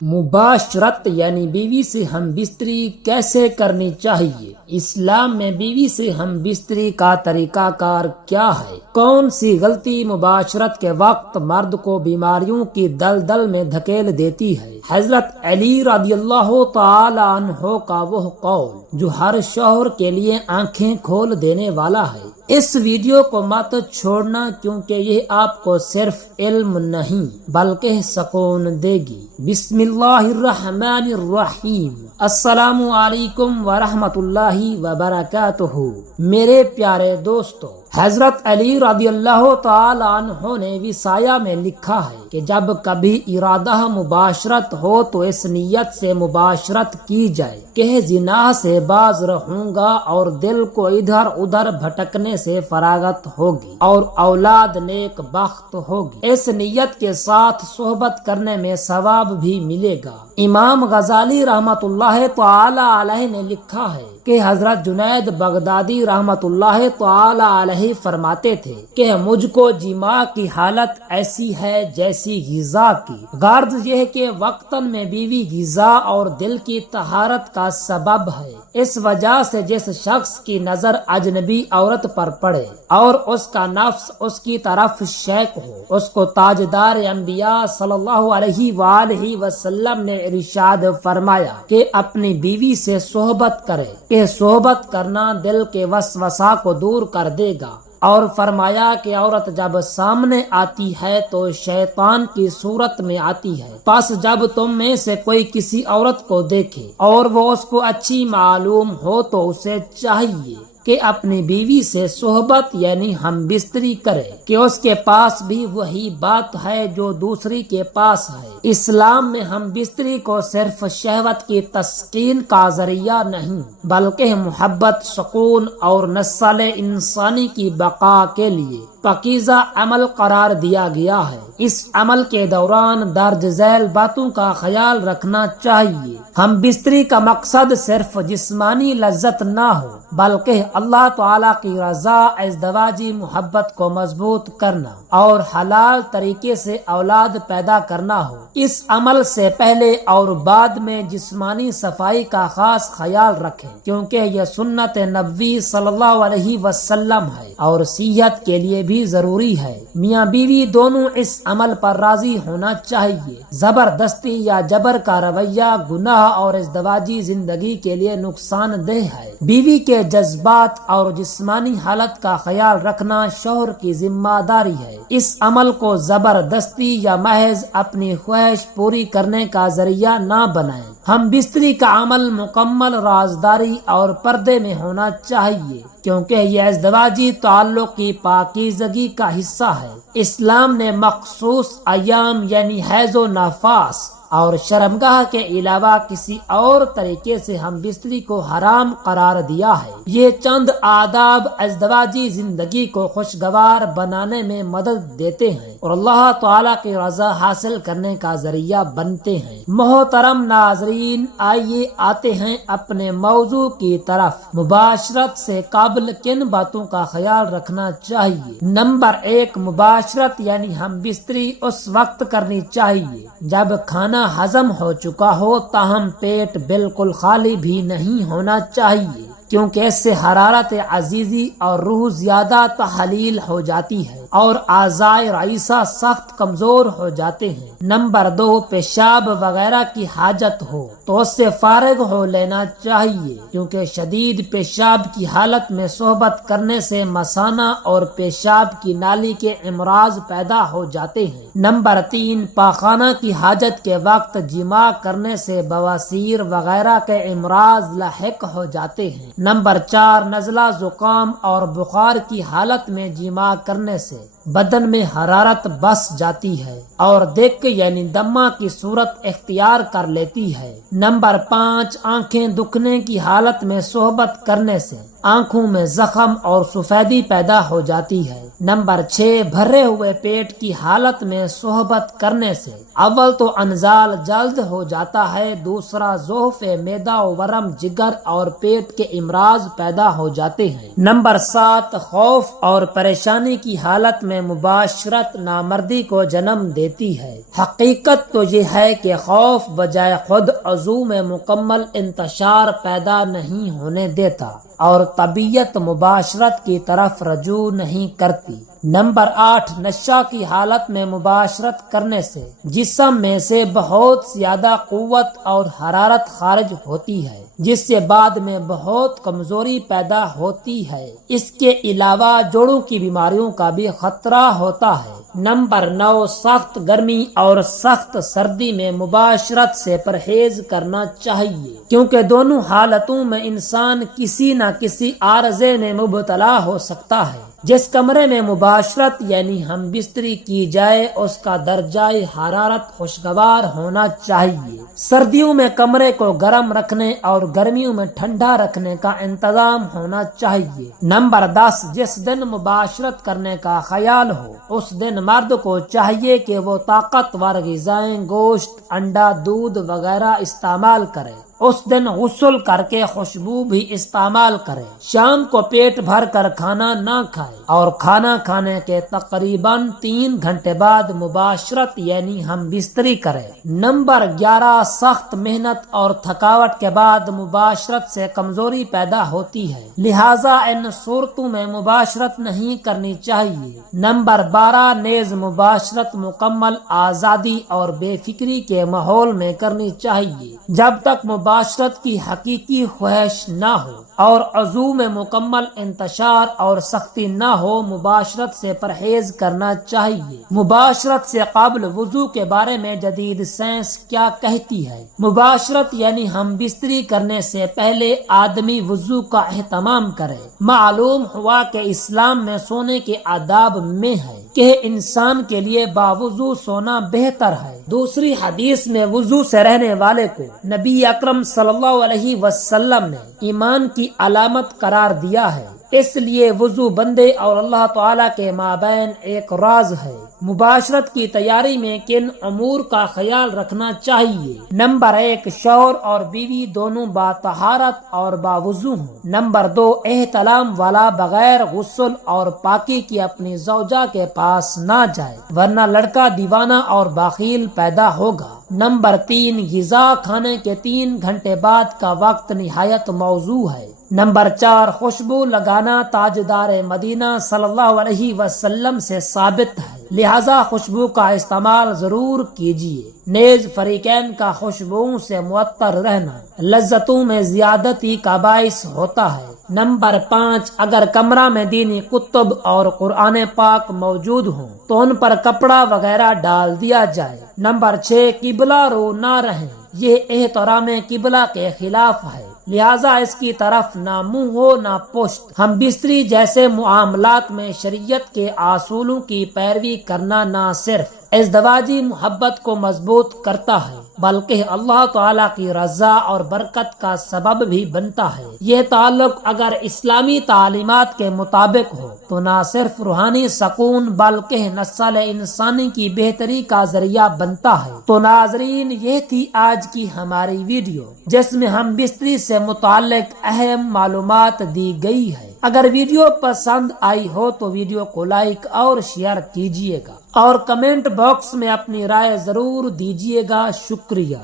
مباشرت یعنی بیوی سے ہم بستری کیسے کرنی چاہیے؟ اسلام میں بیوی سے ہم بستری کا طریقہ کار کیا ہے؟ کون سی غلطی مباشرت کے وقت مرد کو بیماریوں کی دلدل میں دھکیل دیتی ہے؟ حضرت علی رضی اللہ تعالی عنہ کا وہ قول جو ہر شوہر کے لیے آنکھیں کھول دینے والا ہے۔ اس ویڈیو کو مت چھوڑنا کیونکہ یہ آپ کو صرف علم نہیں بلکہ سکون دے گی۔ بسم اللہ الرحمن الرحیم۔ السلام علیکم ورحمۃ اللہ وبرکاتہ۔ میرے پیارے دوستو، حضرت علی رضی اللہ تعالی عنہ نے وصیہ میں لکھا ہے کہ جب کبھی ارادہ مباشرت ہو تو اس نیت سے مباشرت کی جائے کہ زنا سے باز رہوں گا اور دل کو ادھر ادھر بھٹکنے سے فراغت ہوگی اور اولاد نیک بخت ہوگی۔ اس نیت کے ساتھ صحبت کرنے میں ثواب بھی ملے گا۔ امام غزالی رحمت اللہ تعالی علیہ نے لکھا ہے کہ حضرت جنید بغدادی رحمت اللہ تعالی علیہ فرماتے تھے کہ مجھ کو جماع کی حالت ایسی ہے جیسی غذا کی۔ غرض یہ کہ وقتاً میں بیوی غذا اور دل کی طہارت کا سبب ہے۔ اس وجہ سے جس شخص کی نظر اجنبی عورت پر پڑے اور اس کا نفس اس کی طرف شیک ہو، اس کو تاجدار انبیاء صلی اللہ علیہ وآلہ وسلم نے ارشاد فرمایا کہ اپنی بیوی سے صحبت کرے کہ صحبت کرنا دل کے وسوسہ کو دور کر دے گا، اور فرمایا کہ عورت جب سامنے آتی ہے تو شیطان کی صورت میں آتی ہے۔ پس جب تم میں سے کوئی کسی عورت کو دیکھے اور وہ اس کو اچھی معلوم ہو تو اسے چاہیے کہ اپنی بیوی سے صحبت یعنی ہم بستری کرے کہ اس کے پاس بھی وہی بات ہے جو دوسری کے پاس ہے۔ اسلام میں ہم بستری کو صرف شہوت کی تسکین کا ذریعہ نہیں بلکہ محبت، سکون اور نسل انسانی کی بقا کے لیے پاکیزہ عمل قرار دیا گیا ہے۔ اس عمل کے دوران درج ذیل باتوں کا خیال رکھنا چاہیے۔ ہم بستری کا مقصد صرف جسمانی لذت نہ ہو بلکہ اللہ تعالیٰ کی رضا، ازدواجی محبت کو مضبوط کرنا اور حلال طریقے سے اولاد پیدا کرنا ہو۔ اس عمل سے پہلے اور بعد میں جسمانی صفائی کا خاص خیال رکھیں کیونکہ یہ سنت نبوی صلی اللہ علیہ وسلم ہے اور صحت کے لیے بھی ضروری ہے۔ میاں بیوی دونوں اس عمل پر راضی ہونا چاہیے۔ زبردستی یا جبر کا رویہ گناہ اور ازدواجی زندگی کے لیے نقصان دہ ہے۔ بیوی کے جذبات اور جسمانی حالت کا خیال رکھنا شوہر کی ذمہ داری ہے۔ اس عمل کو زبردستی یا محض اپنی خواہش پوری کرنے کا ذریعہ نہ بنائیں۔ ہم بستری کا عمل مکمل رازداری اور پردے میں ہونا چاہیے کیونکہ یہ ازدواجی تعلق کی پاکیزگی کا حصہ ہے۔ اسلام نے مخصوص ایام یعنی حیض و نفاس اور شرمگاہ کے علاوہ کسی اور طریقے سے ہم بستری کو حرام قرار دیا ہے۔ یہ چند آداب ازدواجی زندگی کو خوشگوار بنانے میں مدد دیتے ہیں اور اللہ تعالیٰ کی رضا حاصل کرنے کا ذریعہ بنتے ہیں۔ محترم ناظرین، آئیے آتے ہیں اپنے موضوع کی طرف۔ مباشرت سے قبل کن باتوں کا خیال رکھنا چاہیے؟ نمبر 1، مباشرت یعنی ہم بستری اس وقت کرنی چاہیے جب کھانا ہضم ہو چکا ہو تاہم پیٹ بالکل خالی بھی نہیں ہونا چاہیے کیونکہ اس سے حرارت عزیزی اور روح زیادہ تحلیل ہو جاتی ہے اور اعضائے رئیسہ سخت کمزور ہو جاتے ہیں۔ نمبر 2، پیشاب وغیرہ کی حاجت ہو تو اس سے فارغ ہو لینا چاہیے کیونکہ شدید پیشاب کی حالت میں صحبت کرنے سے مثانہ اور پیشاب کی نالی کے امراض پیدا ہو جاتے ہیں۔ نمبر 3، پاخانہ کی حاجت کے وقت جماع کرنے سے بواسیر وغیرہ کے امراض لاحق ہو جاتے ہیں۔ نمبر 4، نزلہ، زکام اور بخار کی حالت میں جماع کرنے سے بدن میں حرارت بس جاتی ہے اور دق یعنی دمہ کی صورت اختیار کر لیتی ہے۔ نمبر 5، آنکھیں دکھنے کی حالت میں صحبت کرنے سے آنکھوں میں زخم اور سفیدی پیدا ہو جاتی ہے۔ نمبر 6، بھرے ہوئے پیٹ کی حالت میں صحبت کرنے سے اول تو انزال جلد ہو جاتا ہے، دوسرا ضعف معدہ، ورم جگر اور پیٹ کے امراض پیدا ہو جاتے ہیں۔ نمبر 7، خوف اور پریشانی کی حالت میں میں مباشرت نامردی کو جنم دیتی ہے۔ حقیقت تو یہ ہے کہ خوف بجائے خود عضو میں مکمل انتشار پیدا نہیں ہونے دیتا اور طبیعت مباشرت کی طرف رجوع نہیں کرتی۔ نمبر 8، نشہ کی حالت میں مباشرت کرنے سے جسم میں سے بہت زیادہ قوت اور حرارت خارج ہوتی ہے، جس سے بعد میں بہت کمزوری پیدا ہوتی ہے۔ اس کے علاوہ جوڑوں کی بیماریوں کا بھی خطرہ ہوتا ہے۔ نمبر 9، سخت گرمی اور سخت سردی میں مباشرت سے پرہیز کرنا چاہیے، کیونکہ دونوں حالتوں میں انسان کسی نہ کسی عارضے میں مبتلا ہو سکتا ہے۔ جس کمرے میں مباشرت یعنی ہم بستری کی جائے اس کا درجہ حرارت خوشگوار ہونا چاہیے۔ سردیوں میں کمرے کو گرم رکھنے اور گرمیوں میں ٹھنڈا رکھنے کا انتظام ہونا چاہیے۔ نمبر 10، جس دن مباشرت کرنے کا خیال ہو اس دن مرد کو چاہیے کہ وہ طاقتور غذائیں، گوشت، انڈا، دودھ وغیرہ استعمال کرے۔ اس دن غسل کر کے خوشبو بھی استعمال کرے۔ شام کو پیٹ بھر کر کھانا نہ کھائے اور کھانا کھانے کے تقریباً 3 گھنٹے بعد مباشرت یعنی ہم بستری کرے۔ نمبر 11، سخت محنت اور تھکاوٹ کے بعد مباشرت سے کمزوری پیدا ہوتی ہے، لہذا ان صورتوں میں مباشرت نہیں کرنی چاہیے۔ نمبر 12، نیز مباشرت مکمل آزادی اور بے فکری کے ماحول میں کرنی چاہیے، جب تک مباشرت کی حقیقی خواہش نہ ہو اور عضو میں مکمل انتشار اور سختی نہ ہو۔ مباشرت سے پرہیز کرنا چاہیے۔ مباشرت سے قبل وضو کے بارے میں جدید سائنس کیا کہتی ہے؟ مباشرت یعنی ہم بستری کرنے سے پہلے آدمی وضو کا اہتمام کرے۔ معلوم ہوا کہ اسلام میں سونے کے آداب میں ہے کہ انسان کے لیے باوضو سونا بہتر ہے۔ دوسری حدیث میں وضو سے رہنے والے کو نبی اکرم صلی اللہ علیہ وسلم نے ایمان کی علامت قرار دیا ہے۔ اس لیے وضو بندے اور اللہ تعالیٰ کے مابین ایک راز ہے۔ مباشرت کی تیاری میں کن امور کا خیال رکھنا چاہیے؟ نمبر 1، شوہر اور بیوی دونوں باطہارت اور باوضو ہوں۔ نمبر 2، احتلام والا بغیر غسل اور پاکی کی اپنی زوجہ کے پاس نہ جائے، ورنہ لڑکا دیوانہ اور بخیل پیدا ہوگا۔ نمبر 3، غذا کھانے کے 3 گھنٹے بعد کا وقت نہایت موزوں ہے۔ نمبر 4، خوشبو لگانا تاجدار مدینہ صلی اللہ علیہ وسلم سے ثابت ہے، لہذا خوشبو کا استعمال ضرور کیجیے۔ نیز فریقین کا خوشبوؤں سے معطر رہنا لذتوں میں زیادتی کا باعث ہوتا ہے۔ نمبر 5، اگر کمرہ میں دینی کتب اور قرآن پاک موجود ہوں تو ان پر کپڑا وغیرہ ڈال دیا جائے۔ نمبر 6، قبلہ رو نہ رہیں، یہ احترام قبلہ کے خلاف ہے، لہذا اس کی طرف نہ منہ ہو نہ پشت۔ ہم بستری جیسے معاملات میں شریعت کے اصولوں کی پیروی کرنا نہ صرف ازدواجی محبت کو مضبوط کرتا ہے بلکہ اللہ تعالیٰ کی رضا اور برکت کا سبب بھی بنتا ہے۔ یہ تعلق اگر اسلامی تعلیمات کے مطابق ہو تو نہ صرف روحانی سکون بلکہ نسل انسانی کی بہتری کا ذریعہ بنتا ہے۔ تو ناظرین، یہ تھی آج کی ہماری ویڈیو جس میں ہم بستری سے متعلق اہم معلومات دی گئی ہے۔ اگر ویڈیو پسند آئی ہو تو ویڈیو کو لائک اور شیئر کیجیے گا اور کمنٹ باکس میں اپنی رائے ضرور دیجیے گا۔ شکریہ۔